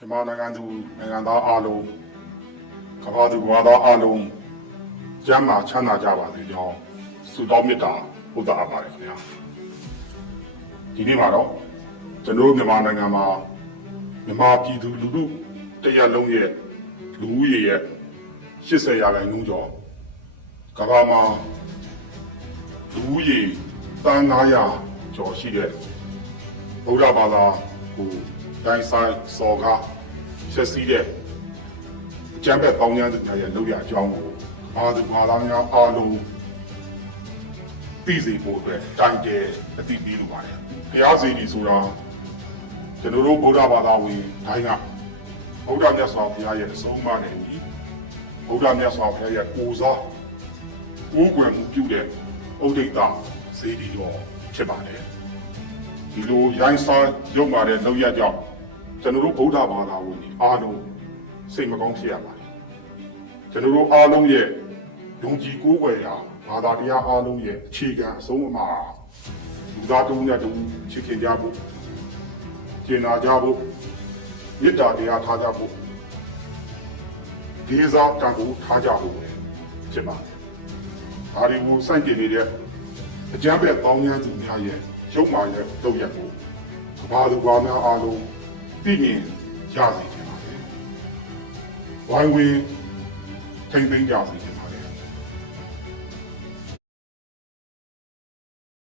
မြန်မာနိုင်ငံသူနိုင်ငံသားအားလုံးကမ္ဘာသူကမ္ဘာသားအားလုံးကျမ်းမာချမ်းသာကြပါစေကြောင်းဆုတောင်းမေတ္တာပို့သအပ်ပါတယ်ခင်ဗျာဒီနေ့မှာတော့ကျွန်တော်တို့မြန်မာနိုင်ငံမှာမြန်မာပြည်သူလူထုတရက်လုံးရဲ့လူဦးရေရဲ့80ရာခိုင်နှုန်းကျော်ကမ္ဘာမှာလူဦးရေတန်း900ကျော်ရှိတဲ့ဗုဒ္ဓဘာသာကို တိုင်းဆိုင်စော်ကားဆက်စီးတဲ့အကျမ်းဖက်ပေါင်းများသူများရဲ့လုပ်ရအကြောင်းကိုဘာသူဘာသာများအားလုံးသိစေဖို့အတွက်တိုင်တယ်အသိပေးလိုပါတယ်။ဘုရားစီနီဆိုတာကျွန်တော်တို့ဗုဒ္ဓဘာသာဝင်တိုင်းကဗုဒ္ဓမြတ်စွာဘုရားရဲ့အဆုံးအမနဲ့ညီဗုဒ္ဓမြတ်စွာဘုရားရဲ့ကိုယ်စားဦးကွယ်မှုပြုတဲ့ဥဒိတစေတီတော်ဖြစ်ပါတယ်။ဒီလိုရိုင်းစားရုပ်မာတဲ့လောက်ရကြောင့် ကျွန်တော်တို့ဗုဒ္ဓဘာသာဝင်တွေအားလုံးစိတ်မကောင်းဖြစ်ရပါတယ်။ကျွန်တော်တို့အားလုံးရဲ့ယုံကြည်ကိုးကွယ်ရာဘာသာတရားအားလုံးရဲ့အခြေခံအဆုံးအမလူသားတူနဲ့တူချစ်ခင်ကြဖို့ကျင်နာကြဖို့မေတ္တာတရားထားကြဖို့ဒီစားတန်ဖိုးထားကြဖို့ပဲဖြစ်ပါတယ်။ဒါတွေကိုစန့်ကျင်နေတဲ့အကြမ်းဖက်ပေါင်းများသူများရဲ့ရုပ်မာရဲ့လုပ်ရက်ကိုကဘာသူဘာများအားလုံး သိမြင်ရစေချင်ပါတယ်။ဝိုင်းဝန်းထိမ့်သိမ်းကြစေချင်